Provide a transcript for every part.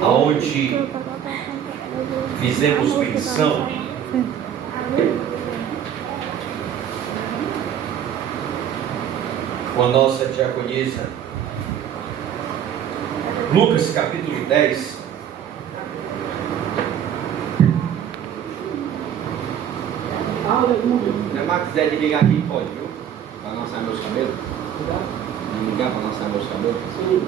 aonde fizemos menção com a nossa diaconisa. Lucas capítulo 10. Se a Marcos quiser ligar aqui, pode, viu? Para lançar meus cabelos. Ligar para lançar meus cabelos? Sim.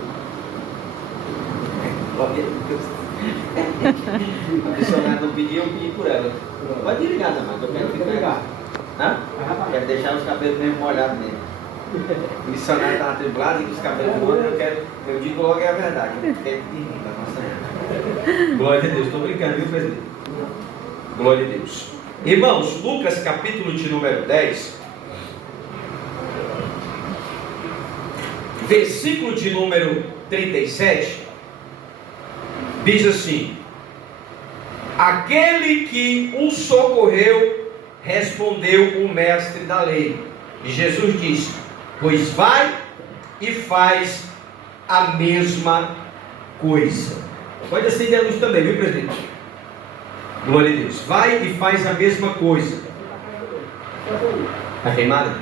A pessoa não pediu, eu pedi por ela. Pode ligar, Marcos, eu quero ficar. Quero deixar os cabelos mesmo molhados mesmo. O missionário está atribulado e com os cabelos molhados, eu digo logo a verdade. Glória a Deus, estou brincando, viu, presidente? Glória a Deus. Irmãos, Lucas capítulo de número 10, versículo de número 37, diz assim: aquele que o socorreu respondeu o mestre da lei. E Jesus disse: pois vai e faz a mesma coisa. Pode acender a luz também, viu, presidente? Glória a Deus. Vai e faz a mesma coisa. Está queimada?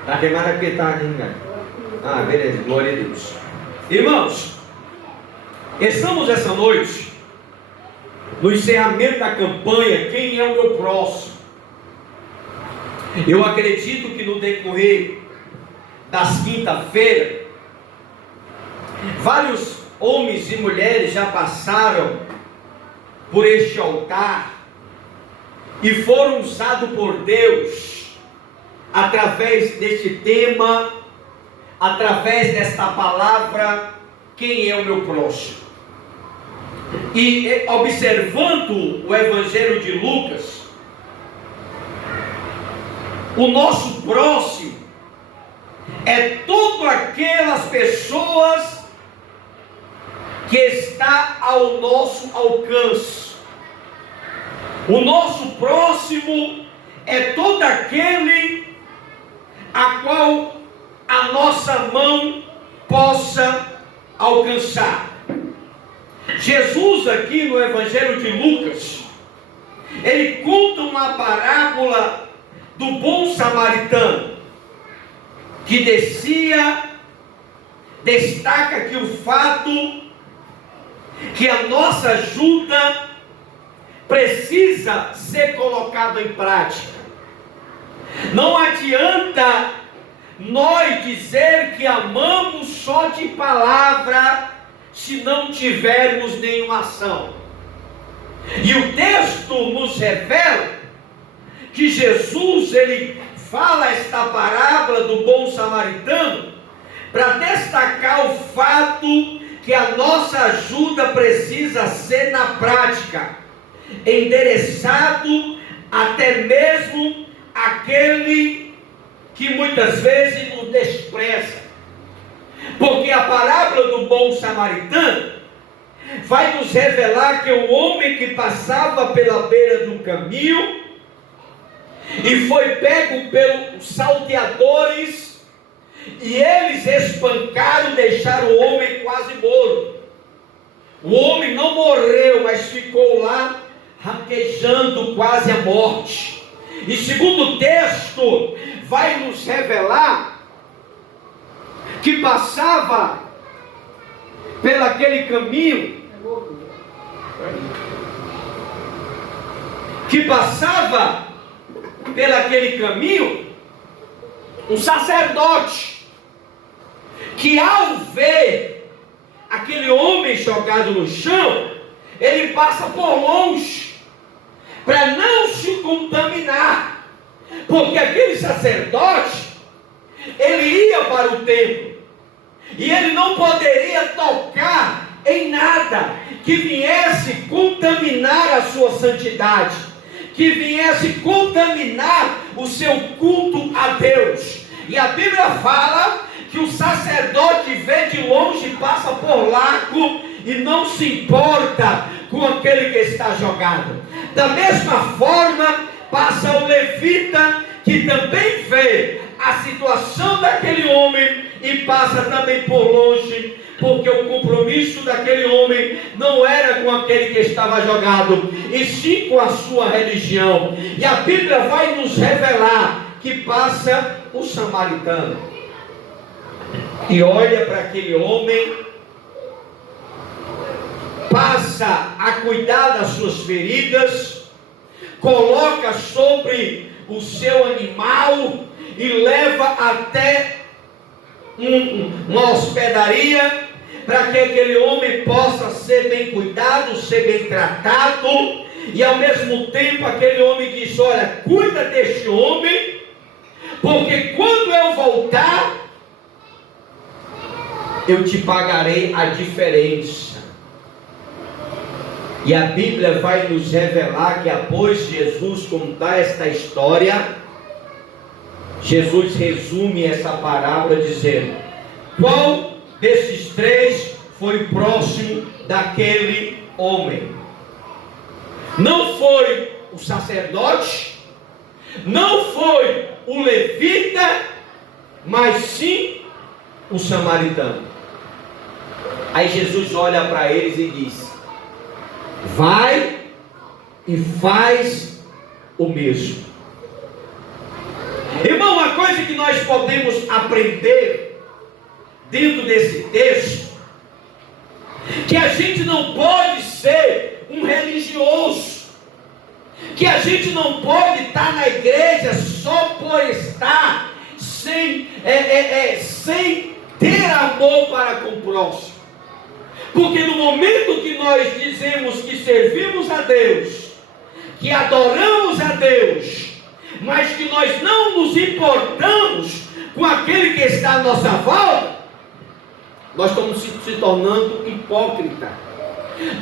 Está queimada porque está desligada. Ah, beleza. Glória a Deus. Irmãos, estamos essa noite no encerramento da campanha Quem é o meu próximo? Eu acredito que no decorrer das quinta-feiras, vários homens e mulheres já passaram por este altar e foram usados por Deus através deste tema, através desta palavra, quem é o meu próximo. E observando o Evangelho de Lucas, o nosso próximo é todas aquelas pessoas que está ao nosso alcance. O nosso próximo é todo aquele a qual a nossa mão possa alcançar. Jesus aqui no Evangelho de Lucas, ele conta uma parábola do bom samaritano, que destaca aqui o fato que a nossa ajuda precisa ser colocada em prática. Não adianta nós dizer que amamos só de palavra se não tivermos nenhuma ação. E o texto nos revela que Jesus, ele fala esta parábola do bom samaritano para destacar o fato que a nossa ajuda precisa ser na prática, endereçado até mesmo aquele que muitas vezes nos despreza. Porque a parábola do bom samaritano vai nos revelar que o homem que passava pela beira do caminho e foi pego pelos salteadores, e eles espancaram, deixaram o homem quase morto. O homem não morreu, mas ficou lá raquejando quase a morte. E segundo o texto, vai nos revelar que passava pelaquele caminho, um sacerdote, que ao ver aquele homem jogado no chão, ele passa por longe, para não se contaminar, porque aquele sacerdote, ele ia para o templo, e ele não poderia tocar em nada que viesse contaminar a sua santidade, que viesse contaminar o seu culto a Deus. E a Bíblia fala que o sacerdote vê de longe e passa por largo e não se importa com aquele que está jogado. Da mesma forma, passa o levita, que também vê a situação daquele homem e passa também por longe, porque o compromisso daquele homem não era com aquele que estava jogado, e sim com a sua religião. E a Bíblia vai nos revelar que passa o samaritano e olha para aquele homem, passa a cuidar das suas feridas, coloca sobre o seu animal e leva até uma hospedaria, para que aquele homem possa ser bem cuidado, ser bem tratado. E ao mesmo tempo aquele homem diz: olha, cuida deste homem, porque quando eu voltar, eu te pagarei a diferença. E a Bíblia vai nos revelar que após Jesus contar esta história, Jesus resume essa parábola dizendo: qual desses três foi próximo daquele homem? Não foi o sacerdote, não foi o levita, mas sim o samaritano. Aí Jesus olha para eles e diz: vai e faz o mesmo. Irmão, uma coisa que nós podemos aprender dentro desse texto, que a gente não pode ser um religioso, que a gente não pode estar na igreja só por estar, sem ter amor para com o próximo. Porque no momento que nós dizemos que servimos a Deus, que adoramos a Deus, mas que nós não nos importamos com aquele que está à nossa volta, nós estamos se tornando hipócrita.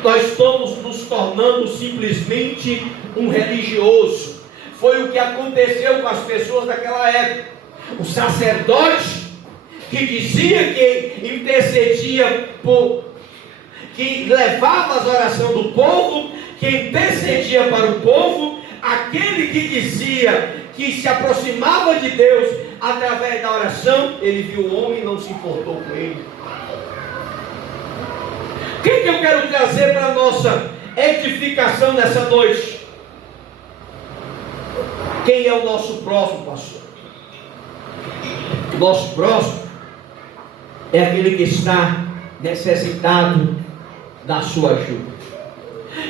Nós estamos nos tornando simplesmente um religioso. Foi o que aconteceu com as pessoas daquela época. O sacerdote que dizia que intercedia que levava as orações do povo, que intercedia para o povo, aquele que dizia que se aproximava de Deus através da oração, ele viu o homem e não se importou com ele. O que eu quero trazer para a nossa edificação nessa noite? Quem é o nosso próximo, pastor? O nosso próximo é aquele que está necessitado da sua ajuda.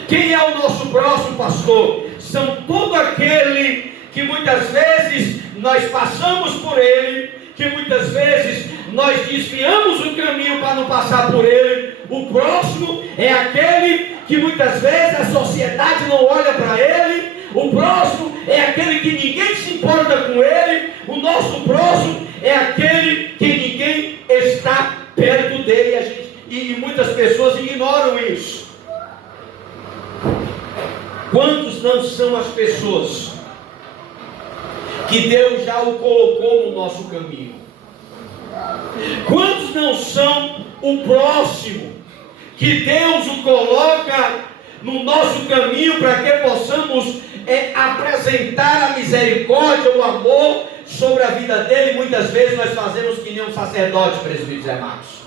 Quem é o nosso próximo, pastor? São todo aquele que muitas vezes nós passamos por ele, que muitas vezes nós desviamos o caminho para não passar por ele. O próximo é aquele que muitas vezes a sociedade não olha para ele. O próximo é aquele que ninguém se importa com ele. O nosso próximo é aquele que ninguém está perto dele. E muitas pessoas ignoram isso. Quantos não são as pessoas que Deus já o colocou no nosso caminho? Quantos não são o próximo que Deus o coloca no nosso caminho para que possamos apresentar a misericórdia, o amor sobre a vida dele? Muitas vezes nós fazemos que nem um sacerdote, presbíteros e amados.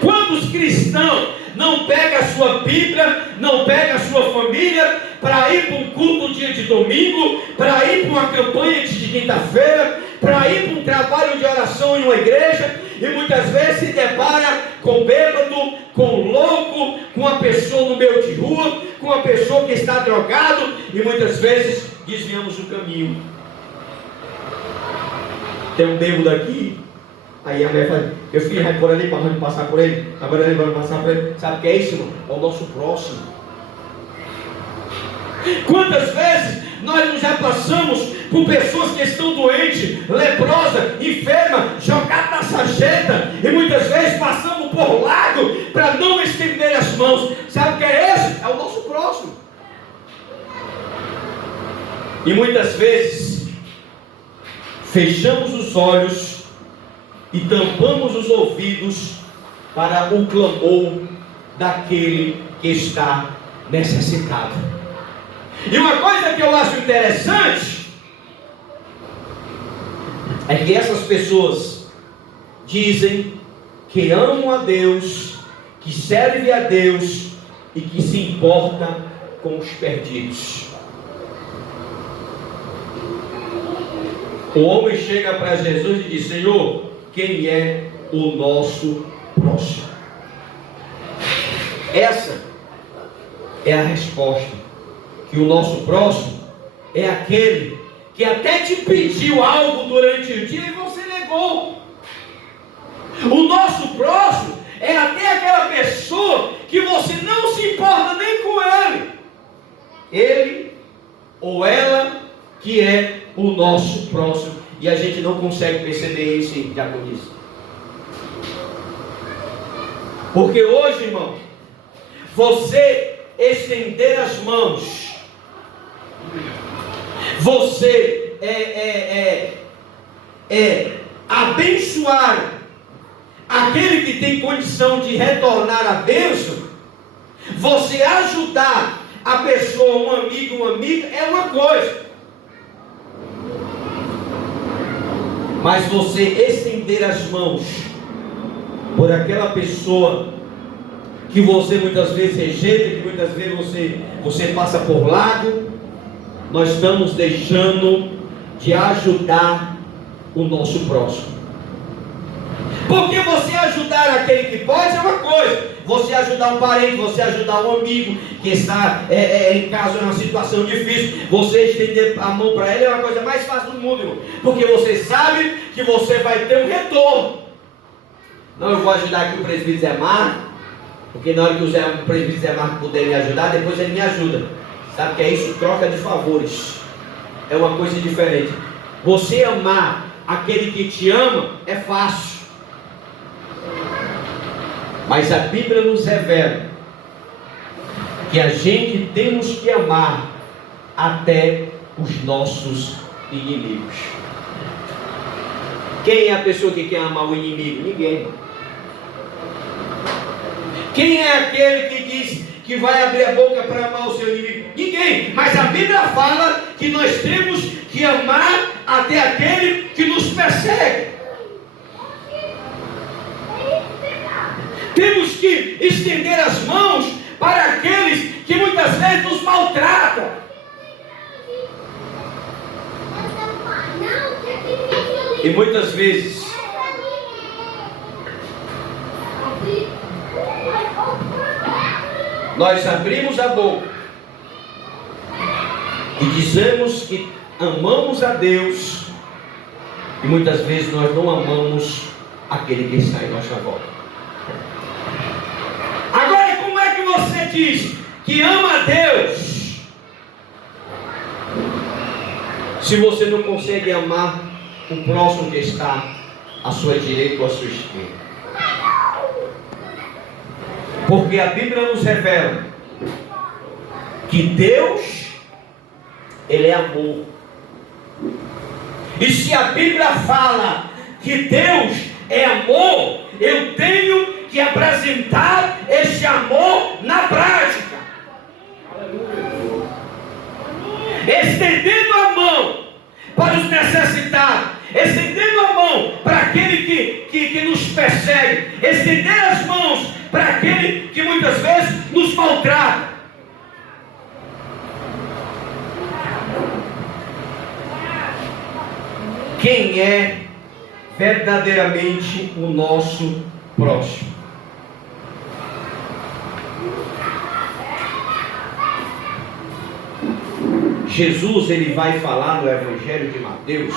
Quantos cristãos não pegam a sua Bíblia, não pegam a sua família para ir para um culto dia de domingo, para ir para uma campanha de quinta-feira, para ir para um trabalho de oração em uma igreja, e muitas vezes se depara com bêbado, com louco, com uma pessoa no meio de rua, com uma pessoa que está drogado, e muitas vezes desviamos do caminho. Tem um bêbado aqui. Aí a mulher fala: meu filho, vai por ali para não passar por ele. Agora ele vai passar por ele. Sabe o que é isso, irmão? É o nosso próximo. Quantas vezes nós já passamos por pessoas que estão doentes, leprosas, enfermas, jogadas na sarjeta, e muitas vezes passamos por lado para não estender as mãos. Sabe o que é esse? É o nosso próximo. E muitas vezes fechamos os olhos e tampamos os ouvidos para o clamor daquele que está necessitado. E uma coisa que eu acho interessante é que essas pessoas dizem que amam a Deus, que servem a Deus e que se importa com os perdidos. O homem chega para Jesus e diz: Senhor, quem é o nosso próximo? Essa é a resposta. Que o nosso próximo é aquele que até te pediu algo durante o dia e você negou. O nosso próximo é até aquela pessoa que você não se importa nem com ele. Ele ou ela que é o nosso próximo. E a gente não consegue perceber isso em diaconismo. Porque hoje, irmão, você estender as mãos, você abençoar aquele que tem condição de retornar a bênção, você ajudar a pessoa, um amigo, uma amiga, é uma coisa. Mas você estender as mãos por aquela pessoa que você muitas vezes rejeita, que muitas vezes você passa por lado, nós estamos deixando de ajudar o nosso próximo. Porque você ajudar aquele que pode é uma coisa, você ajudar um parente, você ajudar um amigo que está em casa, numa situação difícil, você estender a mão para ele é uma coisa mais fácil do mundo, irmão. Porque você sabe que você vai ter um retorno. Não, eu vou ajudar aqui o presbítero Zé Marco, porque na hora que o presbítero Zé Marco puder me ajudar, depois ele me ajuda. Sabe que é isso? Troca de favores. É uma coisa diferente. Você amar aquele que te ama é fácil. Mas a Bíblia nos revela que a gente temos que amar até os nossos inimigos. Quem é a pessoa que quer amar o inimigo? Ninguém. Quem é aquele que diz que vai abrir a boca para amar o seu inimigo? Ninguém. Mas a Bíblia fala que nós temos que amar até aquele que nos persegue. Temos que estender as mãos para aqueles que muitas vezes nos maltratam. E muitas vezes nós abrimos a boca e dizemos que amamos a Deus, e muitas vezes nós não amamos aquele que está em nossa volta. Agora, como é que você diz que ama a Deus se você não consegue amar o próximo que está à sua direita ou à sua esquerda? Porque a Bíblia nos revela que Deus, Ele é amor. E se a Bíblia fala que Deus é amor, eu tenho que apresentar esse amor na prática. Estendendo a mão para os necessitados, estendendo a mão para aquele que nos persegue, estender as mãos para aquele que muitas vezes nos maltrata. Quem é verdadeiramente o nosso próximo? Jesus, ele vai falar no Evangelho de Mateus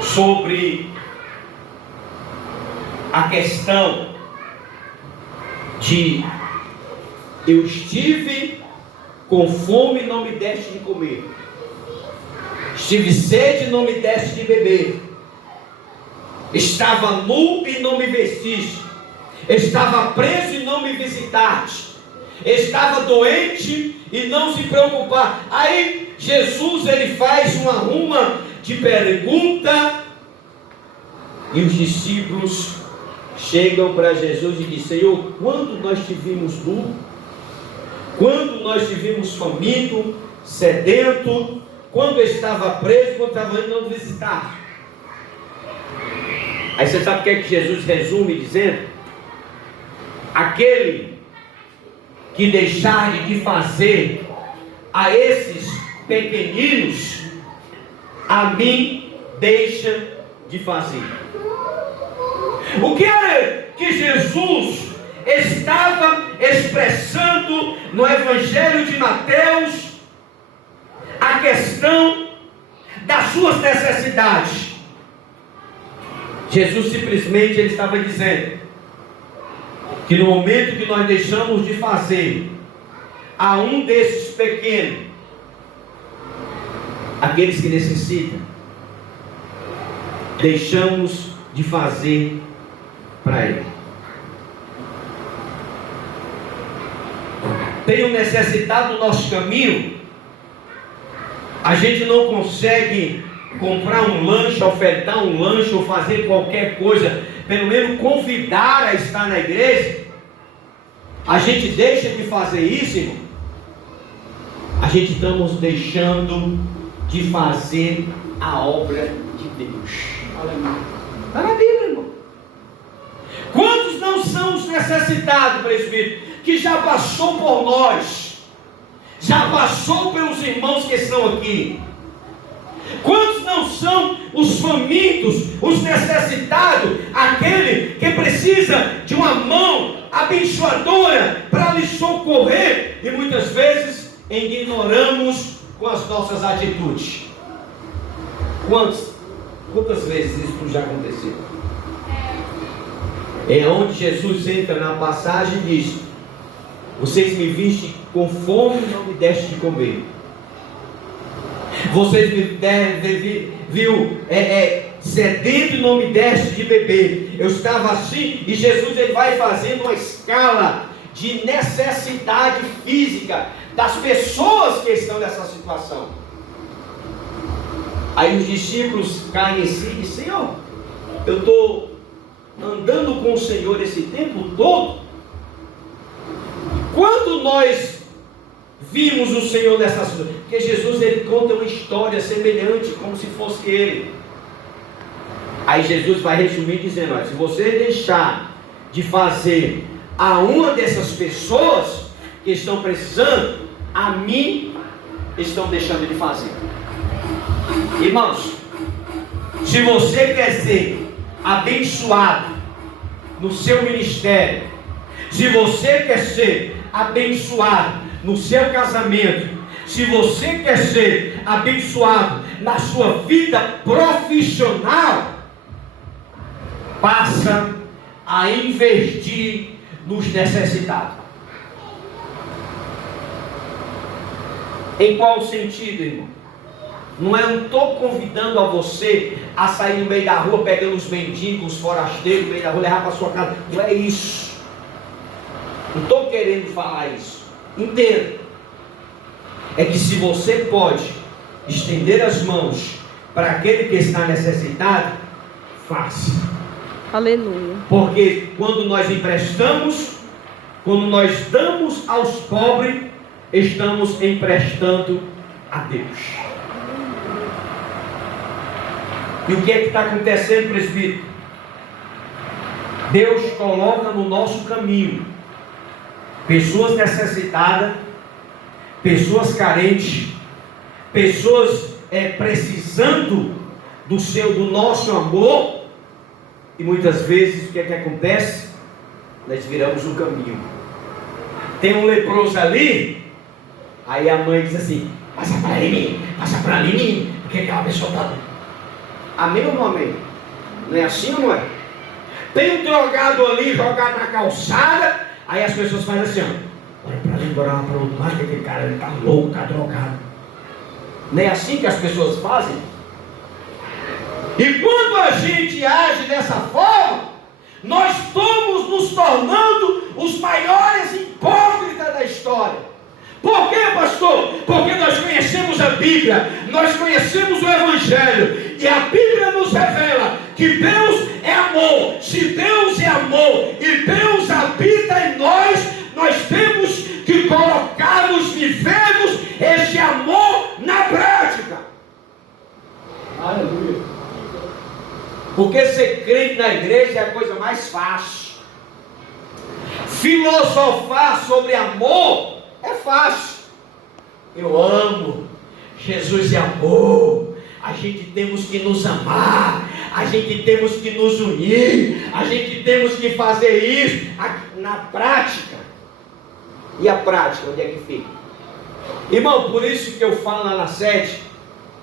sobre a questão de eu estive com fome e não me deste de comer, estive sede e não me deste de beber, estava nu e não me vestiste, estava preso e não me visitaste, estava doente e não se preocupar. Aí Jesus, ele faz uma ruma de pergunta, e os discípulos chegam para Jesus e dizem: Senhor, quando nós te vimos nu, quando nós te vimos faminto, sedento, quando estava preso, quando estava indo não visitar? Aí você sabe o que é que Jesus resume dizendo? Aquele que deixar de fazer a esses pequeninos, a mim deixa de fazer. O que é que Jesus estava expressando no Evangelho de Mateus? A questão das suas necessidades. Jesus simplesmente ele estava dizendo que no momento que nós deixamos de fazer a um desses pequenos, aqueles que necessitam, deixamos de fazer para ele. Tem um necessitado no nosso caminho, a gente não consegue comprar um lanche, ofertar um lanche ou fazer qualquer coisa, pelo menos convidar a estar na igreja. A gente deixa de fazer isso, irmão. A gente estamos deixando de fazer a obra de Deus. Está na Bíblia, irmão. Quantos não são os necessitados, presbítero, que já passou por nós, já passou pelos irmãos que estão aqui? Quantos não são os famintos, os necessitados, aquele que precisa de uma mão abençoadora para lhe socorrer, e muitas vezes ignoramos com as nossas atitudes? Quantas vezes isso já aconteceu? É onde Jesus entra na passagem e diz: vocês me vistem com fome e não me deste de comer. Vocês me viu sedento e não me deste de beber. Eu estava assim, e Jesus ele vai fazendo uma escala de necessidade física das pessoas que estão nessa situação. Aí os discípulos caem em si e dizem: Senhor, eu estou andando com o Senhor esse tempo todo. Quando nós vimos o Senhor nessa situação? Porque Jesus ele conta uma história semelhante, como se fosse ele. Aí Jesus vai resumir dizendo: olha, se você deixar de fazer a uma dessas pessoas que estão precisando, a mim estão deixando de fazer. Irmãos, se você quer ser abençoado no seu ministério, se você quer ser abençoado no seu casamento, se você quer ser abençoado na sua vida profissional, passa a investir nos necessitados. Em qual sentido, irmão? Não estou convidando a você a sair no meio da rua pegando os mendigos, os forasteiros no meio da rua, levar para sua casa. Não é isso. Não estou querendo falar isso. Entenda. É que se você pode estender as mãos para aquele que está necessitado, faça. Aleluia. Porque quando nós emprestamos, quando nós damos aos pobres, estamos emprestando a Deus. E o que é que está acontecendo, presbítero? Deus coloca no nosso caminho pessoas necessitadas, pessoas carentes, pessoas precisando do nosso amor. E muitas vezes o que é que acontece? Nós viramos o caminho. Tem um leproso ali, aí a mãe diz assim: passa para ali, passa para ali, porque aquela pessoa está... Amém ou não amém? Não é assim ou não é? Tem um drogado ali jogado na calçada, aí as pessoas fazem assim: ó, olha para ali, bora lá para outro lado, que aquele cara está louco, está drogado. Não é assim que as pessoas fazem? E quando a gente age dessa forma, nós estamos nos tornando os maiores hipócritas da história. Por quê, pastor? Porque nós conhecemos a Bíblia, nós conhecemos o Evangelho, e a Bíblia nos revela que Deus é amor. Se Deus é amor e Deus habita em nós, nós temos que colocar-nos, vivermos esse amor na prática. Aleluia. Porque ser crente na igreja é a coisa mais fácil. Filosofar sobre amor é fácil. Eu amo, Jesus é amor, a gente temos que nos amar, a gente temos que nos unir, a gente temos que fazer isso. Na prática, e a prática, onde é que fica? Irmão, por isso que eu falo lá na sede,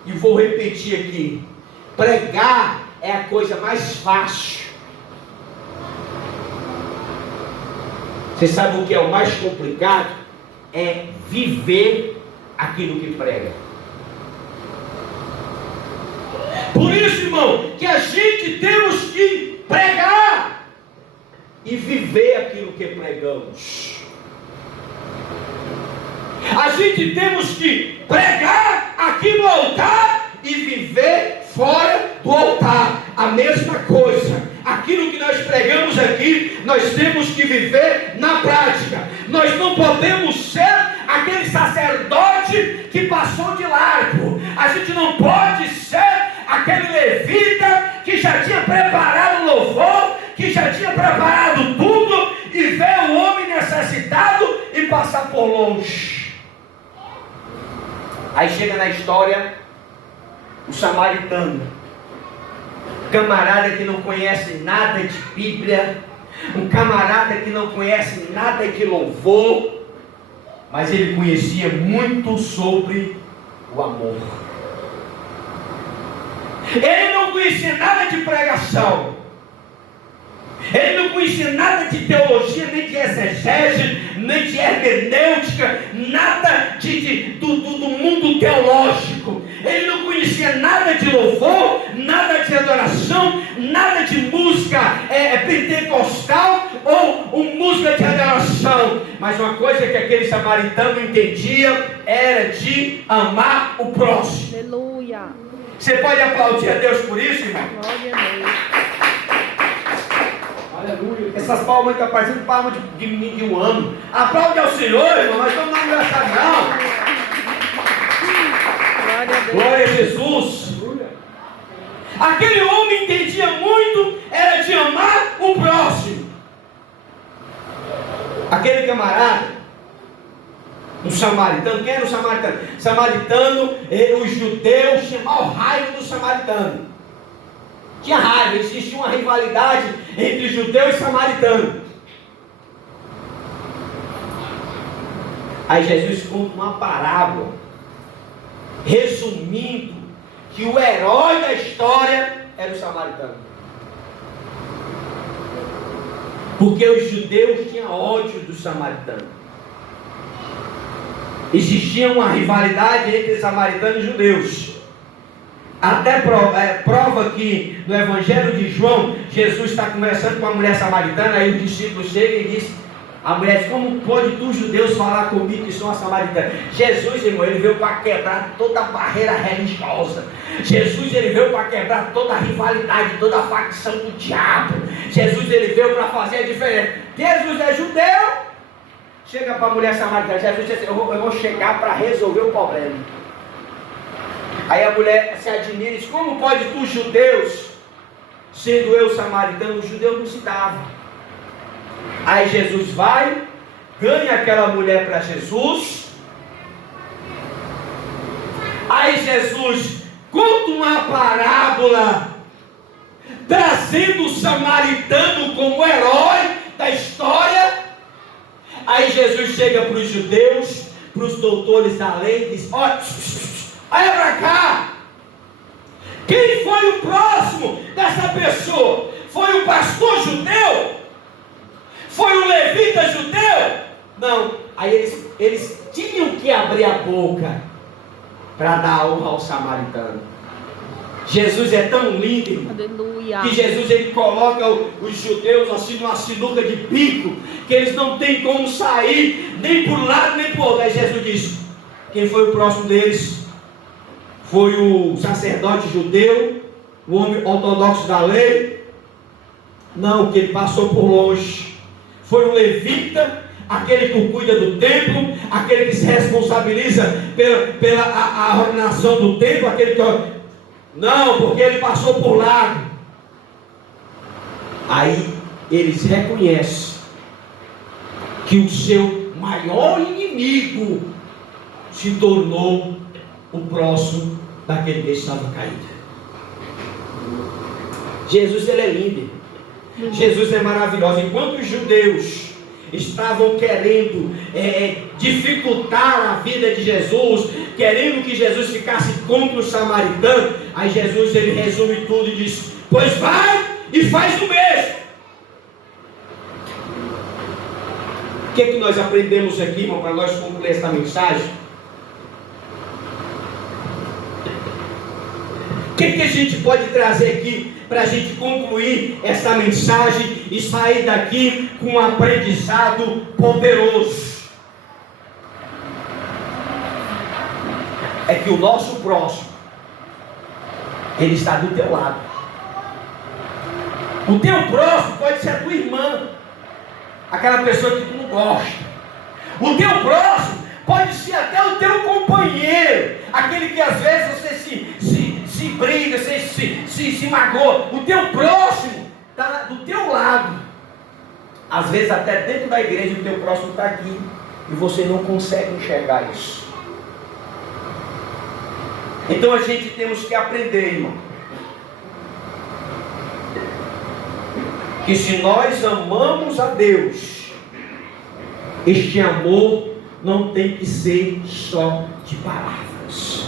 e vou repetir aqui: pregar é a coisa mais fácil. Você sabe o que é o mais complicado? É viver aquilo que prega. Por isso, irmão, que a gente temos que pregar e viver aquilo que pregamos. A gente temos que pregar aqui no altar e viver fora do altar. A mesma coisa. Aquilo que nós pregamos aqui, nós temos que viver na prática. Nós não podemos ser aquele sacerdote que passou de largo. A gente não pode ser aquele levita que já tinha preparado o louvor, que já tinha preparado tudo, e ver o homem necessitado e passar por longe. Aí chega na história o samaritano, camarada que não conhece nada de Bíblia, um camarada que não conhece nada de louvor, mas ele conhecia muito sobre o amor. Ele não conhecia nada de pregação, ele não conhecia nada de teologia, nem de exegese, nem de hermenêutica, nada do mundo teológico. Ele não conhecia nada de louvor, nada de adoração, nada de música pentecostal ou música de adoração. Mas uma coisa que aquele samaritano entendia era de amar o próximo. Aleluia. Você pode aplaudir a Deus por isso, irmão? Glória a Deus. Aleluia. Essas palmas estão parecendo palmas de menino de um ano. Aplaude ao Senhor, irmão. Nós estamos no aniversário, não. Glória a Deus. Glória a Jesus. Aquele homem entendia muito, era de amar o próximo. Aquele camarada, o samaritano, quem era o samaritano? Samaritano, os judeus tinham mau raiva do samaritano. Tinha raiva, existia uma rivalidade entre judeu e samaritano. Aí Jesus conta uma parábola, resumindo que o herói da história era o samaritano. Porque os judeus tinham ódio do samaritano. Existia uma rivalidade entre samaritanos e judeus. Até prova que no Evangelho de João, Jesus está conversando com a mulher samaritana, aí os discípulos chegam e dizem, a mulher diz: como pode tu, judeus, falar comigo que sou uma samaritana? Jesus, irmão, ele veio para quebrar toda a barreira religiosa. Jesus, ele veio para quebrar toda a rivalidade, toda a facção do diabo. Jesus, ele veio para fazer a diferença. Jesus é judeu. Chega para a mulher samaritana, Jesus diz assim: eu vou chegar para resolver o problema. Aí a mulher se admira e diz: como pode tu, judeus, sendo eu samaritano? O judeu não se dava. Aí Jesus vai, ganha aquela mulher para Jesus. Aí Jesus conta uma parábola, trazendo o samaritano como herói da história. Aí Jesus chega para os judeus, para os doutores da lei, e diz: olha para cá. Quem foi o próximo dessa pessoa? Foi o pastor judeu? Foi o levita judeu? Não. Aí eles tinham que abrir a boca para dar honra ao samaritano. Jesus é tão lindo, irmão, Aleluia. que Jesus, ele coloca os judeus assim numa sinuca de bico, que eles não têm como sair nem por um lado nem por outro. Aí Jesus diz: quem foi o próximo deles? Foi o sacerdote judeu, o homem ortodoxo da lei? Não, que ele passou por longe. Foi o levita, aquele que cuida do templo, aquele que se responsabiliza pela ordenação do templo, aquele que... Não, porque ele passou por largo. Aí eles reconhecem que o seu maior inimigo se tornou o próximo daquele que estava caído. Jesus, ele é lindo. Jesus é maravilhoso. Enquanto os judeus estavam querendo dificultar a vida de Jesus, querendo que Jesus ficasse contra o samaritano, aí Jesus, ele resume tudo e diz: pois vai e faz o mesmo. O que nós aprendemos aqui, irmão, para nós concluir essa mensagem? O que a gente pode trazer aqui para a gente concluir essa mensagem e sair daqui com um aprendizado poderoso? É que o nosso próximo, ele está do teu lado. O teu próximo pode ser a tua irmã, aquela pessoa que tu não gosta. O teu próximo pode ser até o teu companheiro, aquele que às vezes você se briga, você se magoa. O teu próximo está do teu lado. Às vezes até dentro da igreja o teu próximo está aqui e você não consegue enxergar isso. Então a gente temos que aprender, irmão, que se nós amamos a Deus, este amor não tem que ser só de palavras.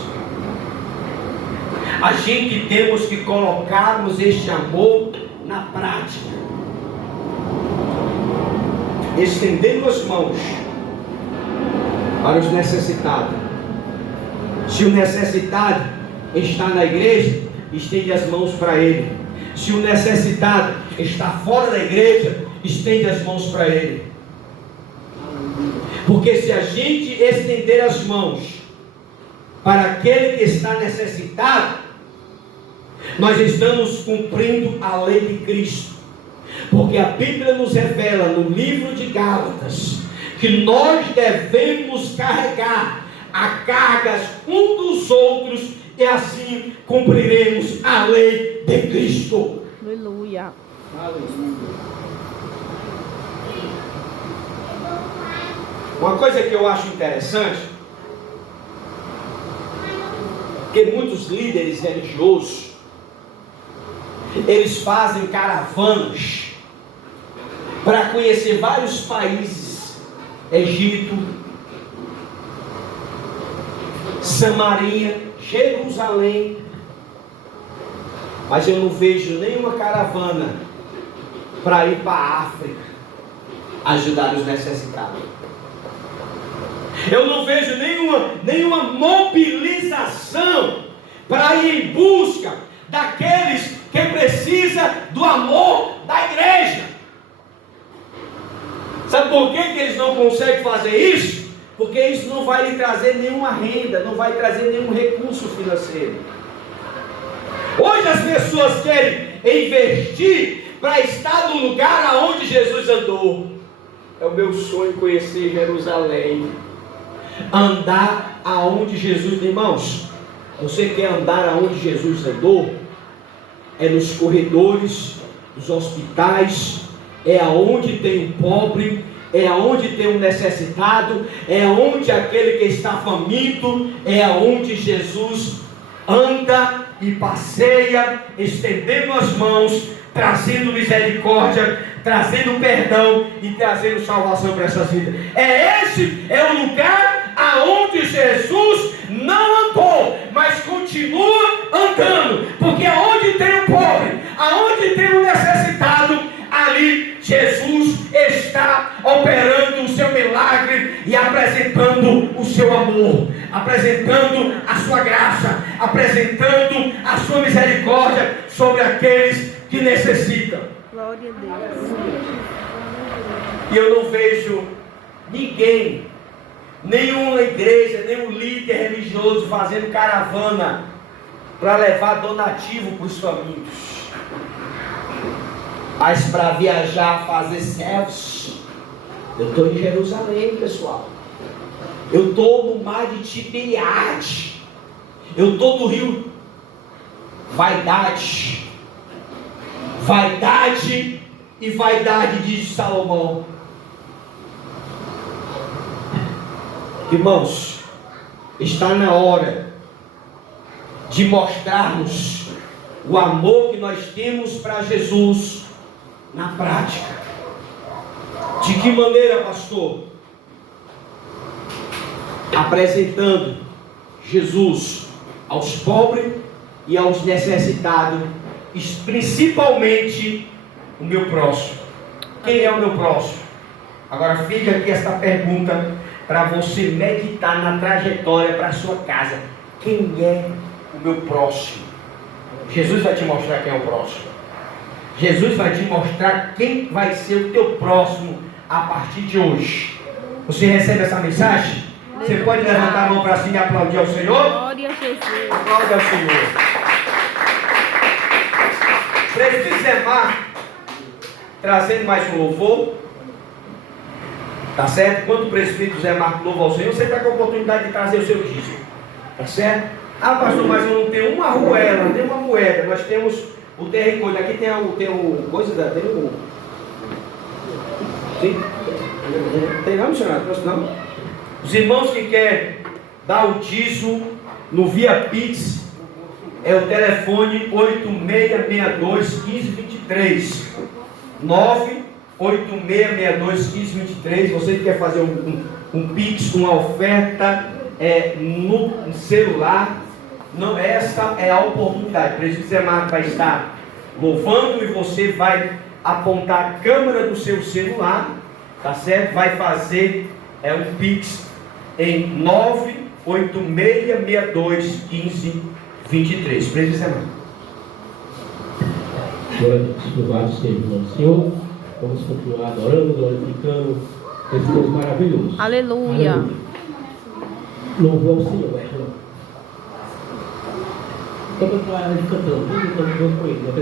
A gente temos que colocarmos este amor na prática, estendendo as mãos para os necessitados. Se o necessitado está na igreja, estende as mãos para ele. Se o necessitado está fora da igreja, estende as mãos para ele. Porque se a gente estender as mãos para aquele que está necessitado, nós estamos cumprindo a lei de Cristo. Porque a Bíblia nos revela no livro de Gálatas que nós devemos carregar a cargas um dos outros e assim cumpriremos a lei de Cristo. Aleluia. Uma coisa que eu acho interessante, que muitos líderes religiosos, eles fazem caravanas para conhecer vários países: Egito, Samaria, Jerusalém. Mas eu não vejo nenhuma caravana para ir para a África ajudar os necessitados. Eu não vejo nenhuma mobilização para ir em busca daqueles que precisam do amor da igreja. Sabe por que eles não conseguem fazer isso? Porque isso não vai lhe trazer nenhuma renda, não vai trazer nenhum recurso financeiro. Hoje as pessoas querem investir para estar no lugar aonde Jesus andou. É o meu sonho conhecer Jerusalém, andar aonde Jesus, irmãos, você quer andar aonde Jesus andou? É nos corredores dos hospitais, é aonde tem um pobre, é aonde tem um necessitado, é aonde aquele que está faminto, é aonde Jesus anda e passeia, estendendo as mãos, trazendo misericórdia, trazendo perdão e trazendo salvação para essas vidas. Esse é o lugar aonde Jesus não andou, mas continua andando, porque aonde tem o pobre, aonde tem o necessitado, ali Jesus está operando o seu milagre e apresentando o seu amor, apresentando a sua graça, apresentando a sua misericórdia sobre aqueles que necessitam. Glória a Deus. E eu não vejo ninguém, nenhuma igreja, nenhum líder religioso fazendo caravana para levar donativo para os famintos. Mas para viajar, fazer servos. Eu estou em Jerusalém, pessoal. Eu estou no mar de Tiberiade. Eu estou no rio Vaidade e vaidade, diz Salomão. Irmãos, está na hora de mostrarmos o amor que nós temos para Jesus na prática. De que maneira, pastor? Apresentando Jesus aos pobres e aos necessitados, principalmente o meu próximo. Quem é o meu próximo? Agora fica aqui esta pergunta para você meditar na trajetória para a sua casa. Quem é o meu próximo? Jesus vai te mostrar quem é o próximo. Jesus vai te mostrar quem vai ser o teu próximo a partir de hoje. Você recebe essa mensagem? Você pode levantar a mão para cima e aplaudir ao Senhor? Glória a Jesus. Aplaude ao Senhor. Presbítero Zé Marco, trazendo mais um louvor. Tá certo? Quando o presbítero Zé Marco louva ao Senhor, você está com a oportunidade de trazer o seu dízimo. Tá certo? Ah, pastor, mas eu não tenho uma arruela, não tenho uma moeda. Nós temos o TR Code. Aqui tem o coisa da. Tem o. Sim? Tem não, missionário? Não? Os irmãos que querem dar o dízimo no Via Pix, é o telefone 8662-1523. 98662-1523. Você que quer fazer um Pix, uma oferta no celular, não, essa é a oportunidade. O presbítero Zé Marco vai estar louvando e você vai apontar a câmera do seu celular, tá certo? Vai fazer um Pix em 98662-1523. Presbítero Zé Marco. Glória a Deus, louvado seja o nome do Senhor. Vamos continuar adorando, glorificando esse Deus maravilhoso. Aleluia. Louvor ao Senhor, irmão. Então, eu estou cantando, tudo com ele, até